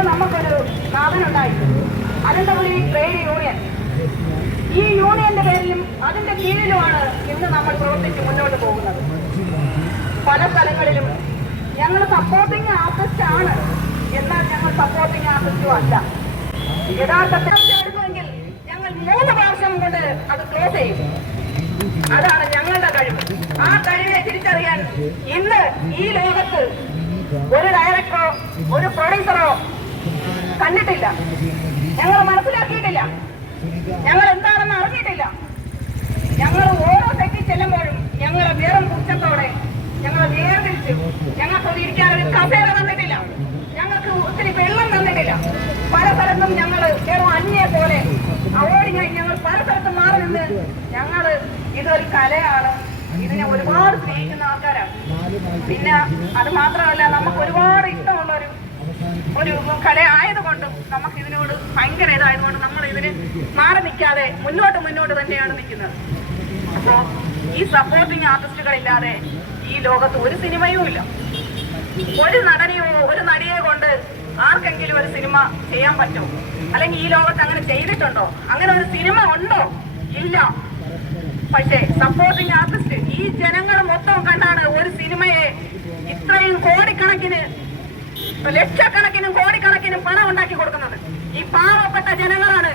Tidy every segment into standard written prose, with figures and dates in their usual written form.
ഇന്ന് നമുക്കൊരു സ്ഥാപനമുണ്ടായി. അതിന്റെ ഒരു ട്രേഡ് യൂണിയൻ. ഈ യൂണിയന്റെ പേരിലും അതിന്റെ കീഴിലുമാണ് ഇന്ന് നമ്മൾ പ്രവർത്തിച്ച് മുന്നോട്ട് പോകുന്നത്. പല സ്ഥലങ്ങളിലും ഞങ്ങൾ സപ്പോർട്ടിങ് ആർട്ടിസ്റ്റ് ആണ്, എന്നാൽ ഞങ്ങൾ സപ്പോർട്ടിങ് ആർട്ടിസ്റ്റും അല്ല. യഥാർത്ഥത്തിൽ എടുക്കുമെങ്കിൽ ഞങ്ങൾ 3 പ്രാവശ്യം കൊണ്ട് അത് ക്ലോസ് ചെയ്യും. അതാണ് ഞങ്ങളുടെ കഴിവ്. ആ കഴിവിനെ തിരിച്ചറിയാൻ ഇന്ന് ഈ ലോകത്ത് ഒരു ഡയറക്ടറോ ഒരു പ്രൊഡ്യൂസറോ കണ്ടിട്ടില്ല. ഞങ്ങൾ മനസ്സിലാക്കിയിട്ടില്ല. ഞങ്ങൾ എന്താണെന്ന് അറിഞ്ഞിട്ടില്ല. ഞങ്ങൾ ഓരോ തെറ്റി ചെല്ലുമ്പോഴും ഞങ്ങൾ വേറും കുറ്റത്തോടെ ഞങ്ങൾ വേർതിരിച്ചു. ഞങ്ങൾക്ക് ഇരിക്കാൻ ഒരു കസേര തന്നിട്ടില്ല. ഞങ്ങൾക്ക് ഒത്തിരി വെള്ളം തന്നിട്ടില്ല. പല സ്ഥലത്തും ഞങ്ങൾ വെറും അന്യെ പോലെ അവോർഡ് ഞങ്ങൾ പല സ്ഥലത്തും മാറി നിന്ന് ഞങ്ങൾ ഇതൊരു കലയാണ്, ഇതിനെ ഒരുപാട് സ്നേഹിക്കുന്ന ആൾക്കാരാണ്. പിന്നെ അത് മാത്രമല്ല, നമുക്ക് ഒരുപാട് ഇഷ്ടമുള്ള ഒരു കല ആയതുകൊണ്ടും നമുക്ക് ഇതിനോട് ഭയങ്കര ഇതായതുകൊണ്ട് നമ്മൾ ഇതിന് മാറി നിൽക്കാതെ മുന്നോട്ട് തന്നെയാണ് നിൽക്കുന്നത്. അപ്പോ ഈ സപ്പോർട്ടിങ് ആർട്ടിസ്റ്റുകളില്ലാതെ ഈ ലോകത്ത് ഒരു സിനിമയും ഇല്ല. ഒരു നടനെയോ ഒരു നടിയെ കൊണ്ട് ആർക്കെങ്കിലും ഒരു സിനിമ ചെയ്യാൻ പറ്റുമോ? അല്ലെങ്കിൽ ഈ ലോകത്ത് അങ്ങനെ ചെയ്തിട്ടുണ്ടോ? അങ്ങനെ ഒരു സിനിമ ഉണ്ടോ? ഇല്ല. പക്ഷേ സപ്പോർട്ടിങ് ആർട്ടിസ്റ്റ് ഈ ജനങ്ങൾ മൊത്തം കണ്ടാണ് ഒരു സിനിമയെ ഇത്രയും കോടിക്കണക്കിന് ലക്ഷക്കണക്കിനും കോടിക്കണക്കിനും പണം ഉണ്ടാക്കി കൊടുക്കുന്നത്. ഈ പാവപ്പെട്ട ജനങ്ങളാണ്,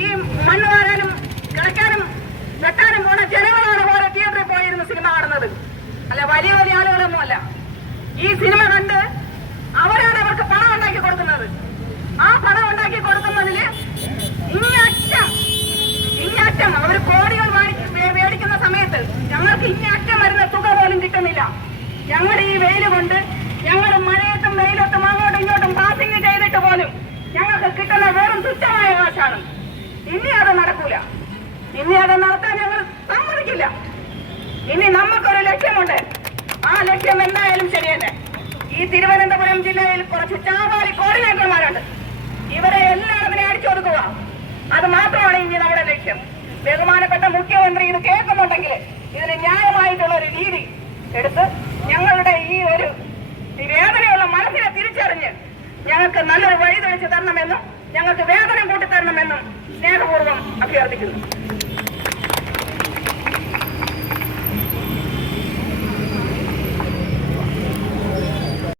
ഈ മണ്ണ് വാരാനും കിടക്കാനും വെട്ടാനും പോണ ജനങ്ങളാണ് ഓരോ തിയേറ്ററിൽ പോയിരുന്ന സിനിമ കാണുന്നത്. അല്ല, വലിയ വലിയ ആളുകളൊന്നുമല്ല. ഈ സിനിമ കണ്ട് അവരാണ് അവർക്ക് പണം ഉണ്ടാക്കി കൊടുക്കുന്നത്. ആ പണം ഉണ്ടാക്കി കൊടുക്കുന്നതില് ഇങ്ങറ്റം അവർ കോടികൾ മേടിക്കുന്ന സമയത്ത് ഞങ്ങൾക്ക് ഇങ്ങറ്റം വരുന്ന തുക പോലും കിട്ടുന്നില്ല. ഞങ്ങൾ ഈ വെയിൽ കൊണ്ട് ഞങ്ങൾ മഴയത്തും വെയിലത്തും അങ്ങോട്ടും ഇങ്ങോട്ടും പാസിംഗ് ചെയ്തിട്ട് പോലും ഞങ്ങൾക്ക് കിട്ടുന്ന വെറും തുച്ഛമായ കാശാണ്. ഇനി അത് നടക്കൂല. ഇനി അത് നടത്താൻ ഞങ്ങൾ സമ്മതിക്കില്ല. ഇനി നമുക്കൊരു ലക്ഷ്യമുണ്ട്. ആ ലക്ഷ്യം എന്തായാലും ശരിയല്ലേ. ഈ തിരുവനന്തപുരം ജില്ലയിൽ കുറച്ച് ചാവാലി കോർഡിനേറ്റർമാരുണ്ട്. ഇവരെ എല്ലാവരെയും അടിച്ചൊതുക്കുക. അത് മാത്രമാണ് ഇനി നമ്മുടെ ലക്ഷ്യം. ബഹുമാനപ്പെട്ട മുഖ്യമന്ത്രി ഇത് കേൾക്കുന്നുണ്ടെങ്കിൽ ഇതിന് ന്യായമായിട്ടുള്ള ഒരു രീതി എടുത്ത് ഞങ്ങളുടെ ഈ ഒരു വേദനയുള്ള മനസ്സിനെ തിരിച്ചറിഞ്ഞ് ഞങ്ങൾക്ക് നല്ലൊരു വഴി തെളിച്ച് തരണമെന്നും ഞങ്ങൾക്ക് വേതനം കൂട്ടി തരണമെന്നും സ്നേഹപൂർവ്വം അഭ്യർത്ഥിക്കുന്നു.